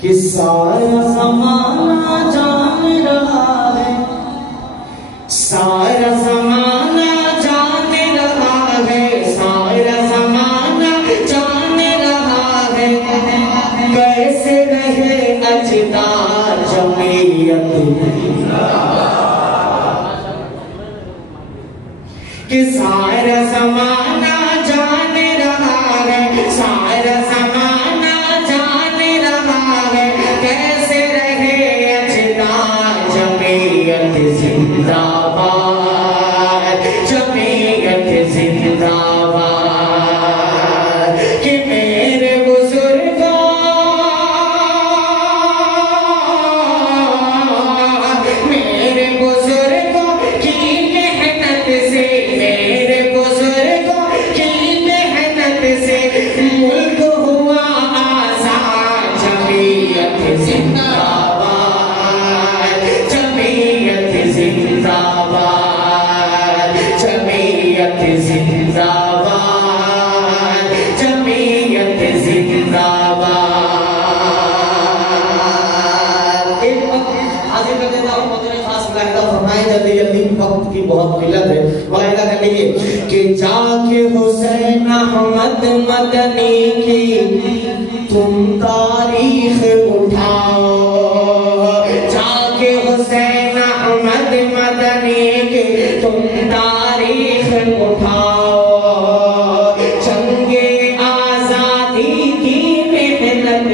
कि सारा ज़माना जान रहा है, सारा ज़माना जान रहा है, सारा ज़माना जान रहा है, कैसे रहे अजदार जमीयत कि सारा ज़माना जान रहा है, सारा ज़माना जान रहा है, कैसे रहे अजदार जमीयत जिंदाबाद, जमीयत जिंदाबाद कि मेरे बुजुर्गों, मेरे बुजुर्गों की मेहनत से, मेरे बुजुर्गों की मेहनत से मुल्क हुआ आजाद, जमीयत जिंदाबाद, जमीयत जिंदाबाद, जमीयत जिंदाबाद, जमीयत जिंदाबाद। एक वक्त हाजिर कर देता हूँ मौजूद खास मुलाहिदा फरमाएं, जल्दी जल्दी वक्त की बहुत किल्लत है, मुलाहिदा कर लीजिए कि जाके हुसैन अहमद मदनी की तुम तारीख उठाओ, जाके हुसैन अहमद मदनी की तुम तारीख उठाओ, जंगे आजादी की मेहनत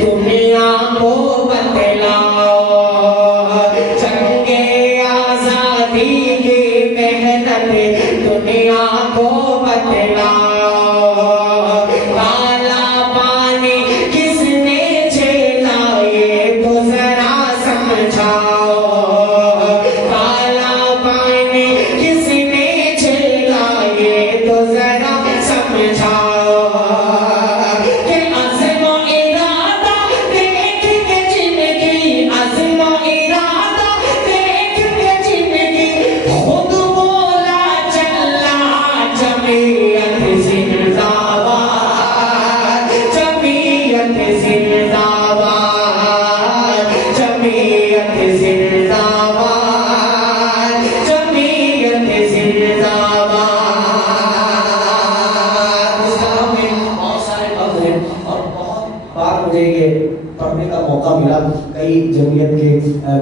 दुनिया को बतलाओ, जंगे आजादी की मेहनत दुनिया को बतलाओ, काला पानी किसने झेला ये तो जरा समझाओ, काला पानी किसने झेला ये तो जरा समझाओ, कि अज़्म इरादा देख के जिंदगी, अज़्म इरादा देख के जिंदगी खुद बोला चला, जमीयत जिंदाबाद, जमीयत जिंदाबाद, जमीयत जिंदाबाद, जमीयत जिंदाबाद। इस्लाम में बहुत सारे लफ्ज़ हैं और बहुत बार मुझे ये पढ़ने का मौका मिला कई जमीयत के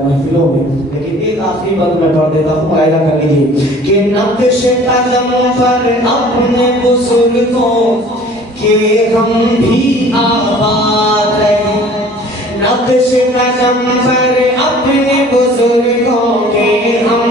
महफिलों में, लेकिन एक आखिरी बात मैं पढ़ देता हूँ, मुलाहिदा कर लीजिए कि नक्श कदम पर अपने बुजुर्गों के हम भी आबाद रहे, नक्श कदम पर अपने बुजुर्गों के हम